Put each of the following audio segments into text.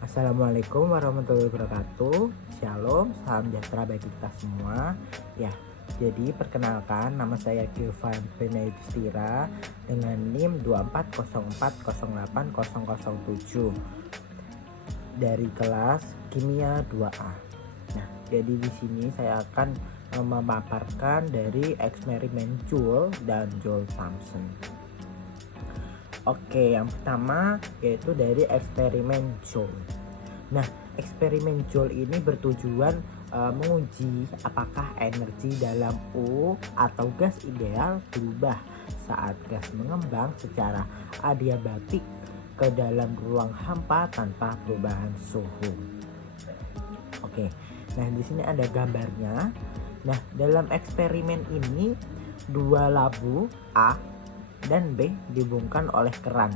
Assalamualaikum warahmatullahi wabarakatuh. Shalom, salam sejahtera bagi kita semua. Ya, jadi perkenalkan nama saya Gilvan Benedistira dengan NIM 240408007 dari kelas Kimia 2A. Nah, jadi di sini saya akan memaparkan dari eksperimen Joule dan Joule-Thomson. Oke, yang pertama yaitu dari eksperimen Joule. Nah, eksperimen Joule ini bertujuan menguji apakah energi dalam U atau gas ideal berubah saat gas mengembang secara adiabatik ke dalam ruang hampa tanpa perubahan suhu. Oke, nah di sini ada gambarnya. Nah, dalam eksperimen ini dua labu A dan B dihubungkan oleh keran.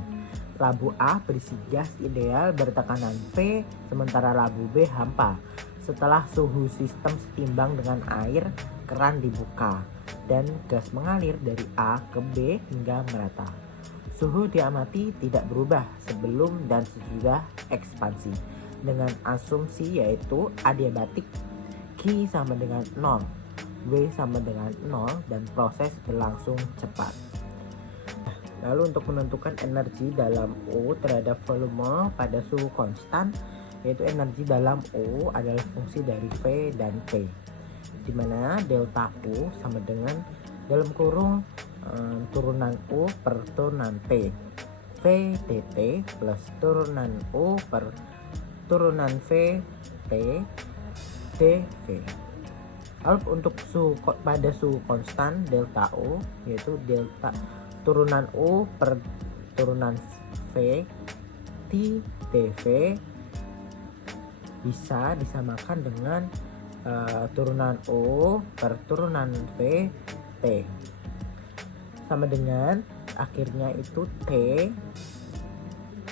Labu A berisi gas ideal bertekanan P, sementara labu B hampa. Setelah suhu sistem setimbang dengan air, keran dibuka dan gas mengalir dari A ke B hingga merata. Suhu diamati tidak berubah sebelum dan sesudah ekspansi dengan asumsi yaitu adiabatik Q sama dengan 0, W sama dengan 0 dan proses berlangsung cepat. Lalu untuk menentukan energi dalam U terhadap volume pada suhu konstan, yaitu energi dalam U adalah fungsi dari V dan P, di mana delta U sama dengan dalam kurung turunan U per turunan P, V dt plus turunan U per turunan V T dV. Lalu untuk pada suhu konstan delta U yaitu delta turunan U per turunan V T dV bisa disamakan dengan turunan U per turunan V T sama dengan akhirnya itu T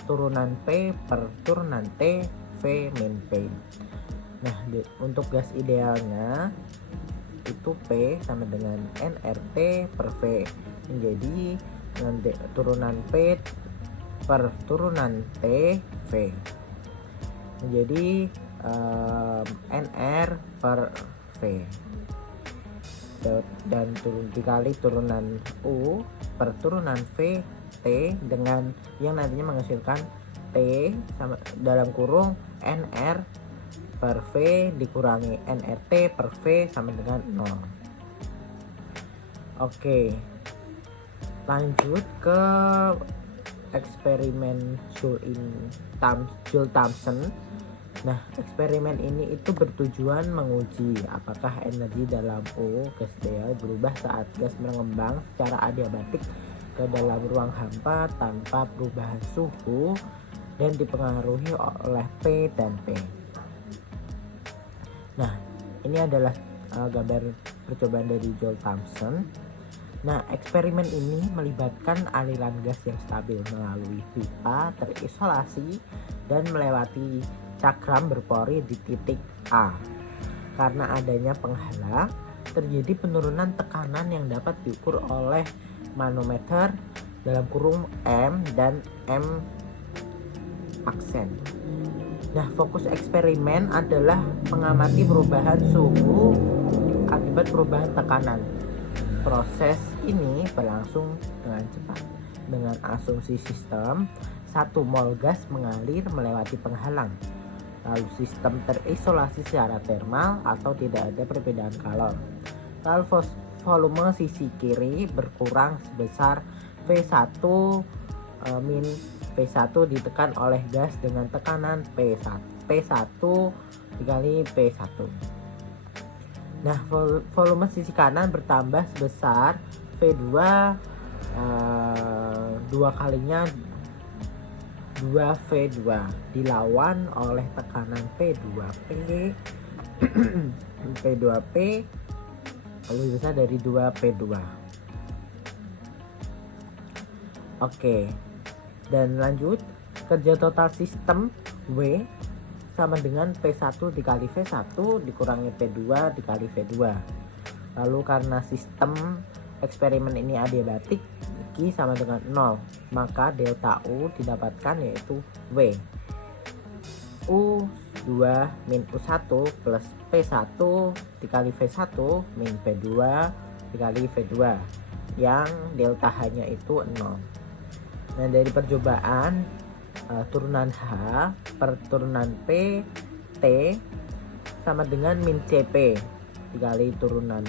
turunan P per turunan T V min P. Nah, untuk gas idealnya itu P sama dengan nRT per V menjadi turunan P per turunan T V menjadi NR per V dan dikali turunan U per turunan V T dengan yang nantinya menghasilkan T sama dalam kurung NR per V dikurangi nRT per V sama dengan 0. Oke, lanjut ke eksperimen Joule-Thomson. Nah, eksperimen ini itu bertujuan menguji apakah energi dalam U gas ideal berubah saat gas mengembang secara adiabatik ke dalam ruang hampa tanpa perubahan suhu dan dipengaruhi oleh P dan P. Nah, ini adalah gambar percobaan dari Joule-Thomson. Nah, eksperimen ini melibatkan aliran gas yang stabil melalui pipa terisolasi dan melewati cakram berpori di titik A. Karena adanya penghalang, terjadi penurunan tekanan yang dapat diukur oleh manometer dalam kurung M dan M aksen. Nah, fokus eksperimen adalah mengamati perubahan suhu akibat perubahan tekanan. Proses ini berlangsung dengan cepat dengan asumsi sistem 1 mol gas mengalir melewati penghalang. Lalu sistem terisolasi secara termal atau tidak ada perbedaan kalor. Lalu volume sisi kiri berkurang sebesar V1 min P1 ditekan oleh gas dengan tekanan P1 dikali P1. Nah, volume sisi kanan bertambah sebesar V2 dua kalinya 2V2 dilawan oleh tekanan P2P P2P lebih besar dari 2P2. Oke. Dan lanjut, kerja total sistem W sama dengan P1 dikali V1 dikurangi P2 dikali V2. Lalu karena sistem eksperimen ini adiabatik, Q sama dengan 0, maka delta U didapatkan yaitu W. U2 min U1 plus P1 dikali V1 min P2 dikali V2 yang delta H-nya itu 0. Nah, dari percobaan turunan H per turunan P T sama dengan min CP dikali turunan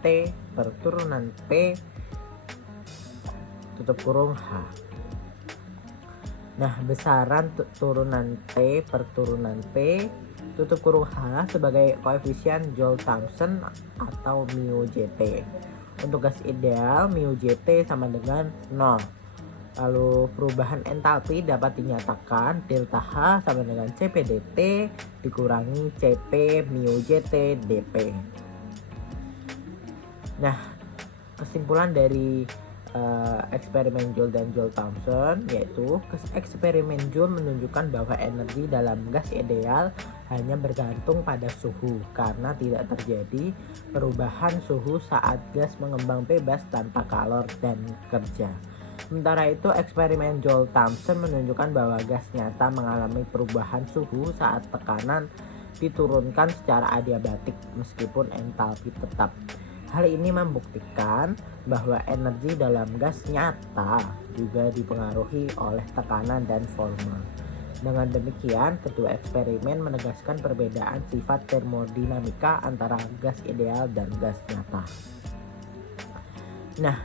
T per turunan P tutup kurung H. Nah, besaran turunan T per turunan P tutup kurung H sebagai koefisien Joule Thomson atau mu Jt. Untuk gas ideal mu Jt sama dengan 0. Lalu perubahan entalpi dapat dinyatakan delta H sama dengan Cp dt dikurangi Cp mu Jt dp. Nah, kesimpulan dari eksperimen Joule dan Joule Thomson yaitu eksperimen Joule menunjukkan bahwa energi dalam gas ideal hanya bergantung pada suhu karena tidak terjadi perubahan suhu saat gas mengembang bebas tanpa kalor dan kerja. Sementara itu eksperimen Joule Thomson menunjukkan bahwa gas nyata mengalami perubahan suhu saat tekanan diturunkan secara adiabatik meskipun entalpi tetap. Hal ini membuktikan bahwa energi dalam gas nyata juga dipengaruhi oleh tekanan dan volume. Dengan demikian, kedua eksperimen menegaskan perbedaan sifat termodinamika antara gas ideal dan gas nyata. Nah,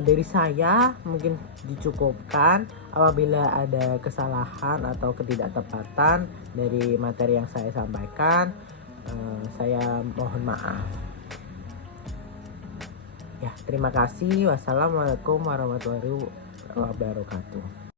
dari saya mungkin dicukupkan. Apabila ada kesalahan atau ketidaktepatan dari materi yang saya sampaikan, saya mohon maaf. Ya, terima kasih. Wassalamualaikum warahmatullahi wabarakatuh.